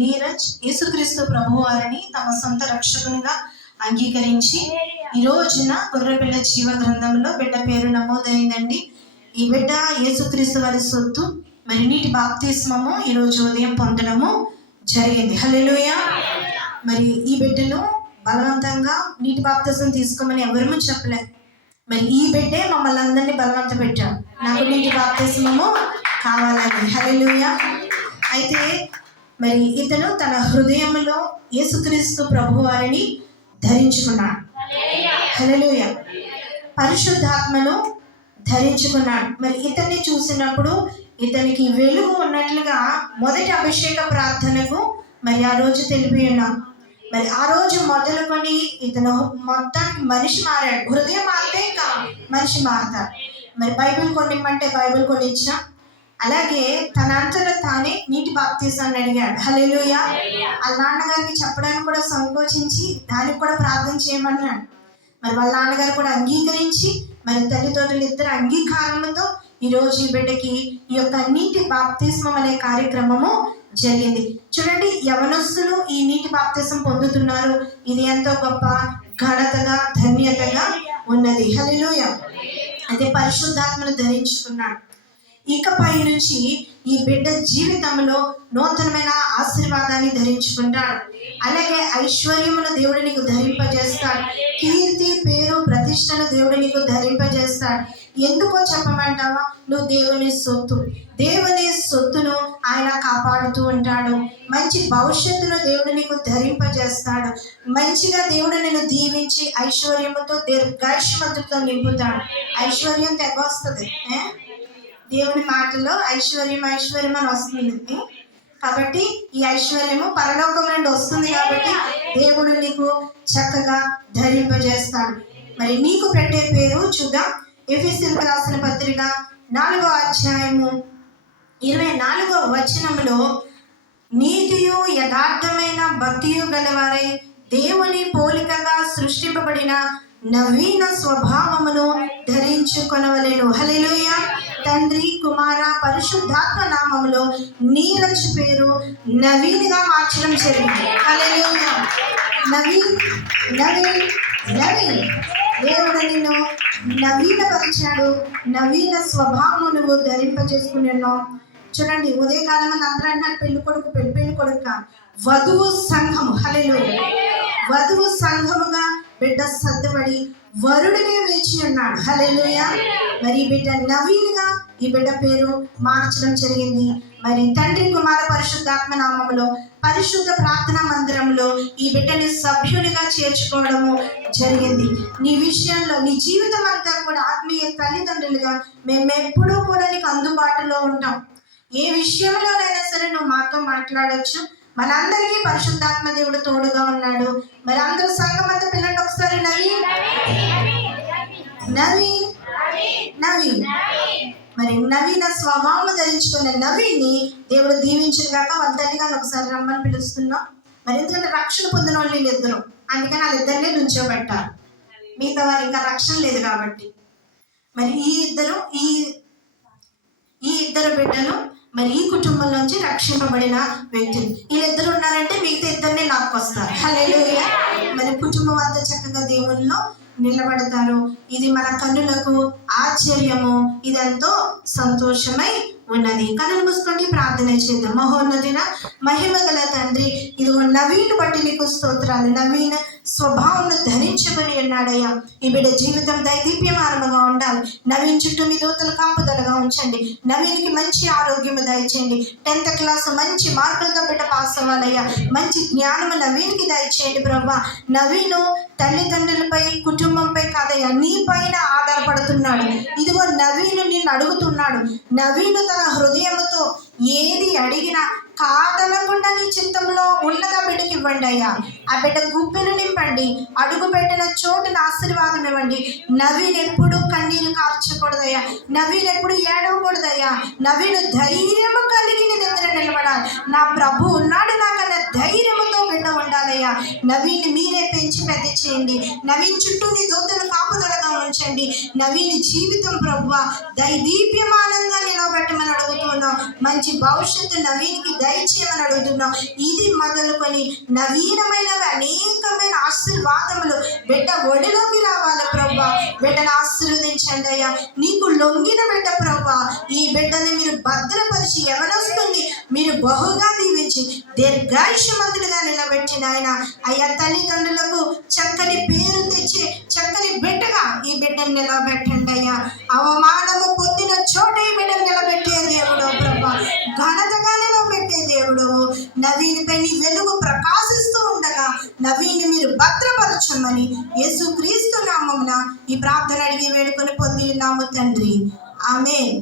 నీరజ్ యేసుక్రీస్తు ప్రభువారిని తమ సొంత రక్షకునిగా అంగీకరించి ఈ రోజున గొర్రెపిల్ల జీవ గ్రంథంలో బిడ్డ పేరు నమోదైందండి. ఈ బిడ్డ యేసుక్రీస్తు వారి సొత్తు. మరి నీటి బాప్తిస్మము ఈ రోజు ఉదయం పొందడము జరిగింది. హల్లెలూయా. మరి ఈ బిడ్డను బలవంతంగా నీటి బాప్తిస్మం తీసుకోమని ఎవరూ చెప్పలేదు. మరి ఈ బిడ్డే మమ్మల్ని అందరినీ బలవంత పెట్టాడు, నాకు నీటి బాప్తిస్మము కావాలని. హల్లెలూయా. అయితే మరి ఇతను తన హృదయంలో యేసుక్రీస్తు ప్రభువారిని ధరించుకున్నాడు. హల్లెలూయా. పరిశుద్ధాత్మను ధరించుకున్నాడు. మరి ఇతన్ని చూసినప్పుడు ఇతనికి వెలుగు ఉన్నట్లుగా మొదటి అభిషేక ప్రార్థనకు మరి ఆ రోజు తెలిపి ఉన్నాం. మరి ఆ రోజు మొదలుకొని ఇతను మొత్తానికి మనిషి మారాడు. హృదయం మారితే ఇంకా మనిషి మారుతాడు. మరి బైబిల్ కొనిమ్మంటే బైబిల్ కొనిచ్చా. అలాగే తన అంతటా తానే నీటి బాప్తిసాన్ని అడిగాడు. హల్లెలూయా. వాళ్ళ నాన్నగారికి చెప్పడానికి కూడా సంకోచించి దానికి కూడా ప్రార్థన చేయమన్నాడు. మరి వాళ్ళ నాన్నగారు కూడా అంగీకరించి మరి తల్లిదండ్రులు ఇద్దరు అంగీకారంతో ఈరోజు ఈ బిడ్డకి ఈ యొక్క నీటి బాప్తిస్మం అనే కార్యక్రమము జరిగింది. చూడండి, యవనస్తులు ఈ నీటి బాప్తిస్మం పొందుతున్నారు. ఇది ఎంతో గొప్ప ఘనతగా ధన్యతగా ఉన్నది. హల్లెలూయా. అయితే పరిశుద్ధాత్మను ధరించుకున్నాడు. ఇకపై నుంచి ఈ బిడ్డ జీవితంలో నూతనమైన ఆశీర్వాదాన్ని ధరించుకుంటాడు. అలాగే ఐశ్వర్యమును దేవుడు నీకు ధరింపజేస్తాడు. కీర్తి, పేరు, ప్రతిష్టను దేవుడు నీకు ధరింపజేస్తాడు. ఎందుకో చెప్పమంటావా? నువ్వు దేవుని సొత్తు. దేవుని సొత్తును ఆయన కాపాడుతూ ఉంటాడు. మంచి భవిష్యత్తును దేవుడు నీకు ధరింపజేస్తాడు. మంచిగా దేవుడు నిన్ను దీవించి ఐశ్వర్యముతో దీర్ఘాయుష్మంతులతో నింపుతాడు. ఐశ్వర్యం తెగొస్తుంది. దేవుని మాటలో ఐశ్వర్యం ఐశ్వర్యం అని వస్తుంది. కాబట్టి ఈ ఐశ్వర్యము పరలోకం నుండి వస్తుంది. కాబట్టి దేవుడు నీకు చక్కగా ధరింపజేస్తాడు. మరి నీకు పెట్టే పేరు చూద్దాం. ఎఫెసీయులకు రాసిన పత్రిక 4వ అధ్యాయము 24వ వచనంలో, నీతియు యథార్థమైన భక్తియు గలవారై దేవుని పోలికగా సృష్టింపబడిన నవీన స్వభావమును ధరించుకొనవలెను. హల్లెలూయా. తండ్రి, కుమార, పరిశుద్ధాత్మ నామములో నీరజ్ పేరు నవీన్గా మార్చడం జరిగింది. హల్లెలూయా. నవీన్ నవీన్ నవీన్. దేవుడు నిన్ను నవీనపరిచాడు. నవీన స్వభావము నువ్వు ధరింపజేసుకున్నావు. చూడండి, ఉదయకాలం అందరూ అంటున్నారు పెళ్లి కొడుకు పెళ్లి కొడుకు వధువు సంఘము. హల్లెలూయా. వధువు సంఘముగా బిడ్డ సర్దుబడి వరుడినే వేచి ఉన్నాడు. హల్లెలూయా. మరి ఈ బిడ్డ నవీన్గా ఈ బిడ్డ పేరు మార్చడం జరిగింది. మరి తండ్రి, కుమార, పరిశుద్ధాత్మ నామములో పరిశుద్ధ ప్రార్థనా మందిరంలో ఈ బిడ్డని సభ్యునిగా చేర్చుకోవడము జరిగింది. నీ విషయంలో నీ జీవితం అంతా కూడా ఆత్మీయ తల్లిదండ్రులుగా మేము ఎప్పుడూ కూడా నీకు అందుబాటులో ఉంటాం. ఏ విషయంలోనైనా సరే నువ్వు మాతో మాట్లాడవచ్చు. మనందరికీ పరిశుద్ధాత్మ దేవుడు తోడుగా ఉన్నాడు. మరి అందరూ సంఘం అంతా పిల్లండి ఒకసారి నవీన్ నవీన్ నవీన్. మరి నవీన స్వభావం ధరించుకున్న నవీన్ని దేవుడు దీవించిన కాక వాళ్ళ తల్లిగా ఒకసారి రమ్మని పిలుస్తున్నాం. మరి ఎందుకంటే రక్షణ పొందిన వాళ్ళు వీళ్ళిద్దరు, అందుకని వాళ్ళిద్దరినే నుంచోబెట్టారు. మిగతా వారు ఇంకా రక్షణ లేదు కాబట్టి. మరి ఈ ఇద్దరు బిడ్డలు మరి ఈ కుటుంబంలోంచి రక్షింపబడిన వ్యక్తులు. వీళ్ళిద్దరు ఉన్నారంటే మిగతా ఇద్దరిని లాక్కొస్తారు. హల్లెలూయా. మరి కుటుంబం అంతా చక్కగా దేవుల్లో నిలబడతారు. ఇది మన కన్నులకు ఆశ్చర్యము, ఇదంతో సంతోషమై ఉన్నది. కన్నులు మూసుకొని ప్రార్థన చేద్దాం. మహోన్నతుడ, మహిమ గల తండ్రి, ఇదిగో నవీన్ బట్టి నీకు స్తోత్రాలు. నవీన స్వభావంను ధరించుకొని ఉన్నాడయ్యా. ఈ బిడ్డ జీవితం దైదీప్యమానముగా ఉండాలి. నవీన్ చుట్టూ మీ దూతలు కాపుదలుగా ఉంచండి. నవీన్కి మంచి ఆరోగ్యము దయచేయండి. 10th క్లాస్ మంచి మార్కులతో బిడ్డ పాస్ అవ్వాలయ్యా. మంచి జ్ఞానము నవీన్కి దయచేయండి ప్రభా. నవీను తల్లిదండ్రులపై, కుటుంబంపై కాదయ్యా, నీ పైన ఆధారపడుతున్నాడు. ఇదిగో నవీను నిన్ను అడుగుతున్నాడు. నవీను తన హృదయముతో ఏది అడిగినా కాదనకుండా నీ చిత్తంలో ఉన్నదా బిడ్డకి ఇవ్వండి అయ్యా. ఆ బిడ్డ గుప్పెలు నింపండి. అడుగు పెట్టిన చోటున ఆశీర్వాదం ఇవ్వండి. నవీన్ ఎప్పుడు కన్నీరు కార్చకూడదయ్యా. నవీన్ ఎప్పుడు ఏడవకూడదయ్యా. నవీన్ ధైర్యము కలిగి నీ దగ్గర నిలబడాలి. నా ప్రభు ఉన్నాడు నాకన్నా ధైర్యముతో బిడ్డ ఉండాలయ్యా. నవీన్ మీరే పెంచి పెద్ద చేయండి. నవీన్ చుట్టూ నీ దూతలు కాపుదలగా ఉంచండి. నవీన్ జీవితం ప్రభువా దీప్యమానంగా నిలబెట్టమని అడుగుతున్నాం. మంచి భవిష్యత్తు నవీన్కి దయచేయమని అడుగుతున్నాం. ఇది మొదలుకొని నవీనమైనవి అనేకమైన ఆశీర్వాదములు బిడ్డ ఒడిలోకి రావాలి ప్రభువా. బిడ్డను ఆశీర్వదించండి అయ్యా. నీకు లొంగిన బిడ్డ ప్రభువా, ఈ బిడ్డని మీరు భద్రపరిచి యవనస్తుని మీరు బహుగా దీవించి దీర్ఘాయుష్యమంతుడిగా నిలబెట్టిన ఆయన అయ్యా. తల్లిదండ్రులకు చక్కని పేరు తెచ్చి చక్కని బిడ్డగా ఈ బిడ్డను నిలబెట్టండి అయ్యా. అవమానము పొందిన చోట ఈ బిడ్డను నిలబెట్టే దేవుడు ప్రభా, ఘనతగా నిలబెట్టే దేవుడు. నవీన్పై నీ వెలుగు ప్రకాశిస్తూ ఉండగా నవీన్ మీరు భద్రపరచమని యేసుక్రీస్తు నామమున ఈ ప్రార్థన అడిగి వేడుకొని పొంది ఉన్నాము తండ్రి. ఆమేన్.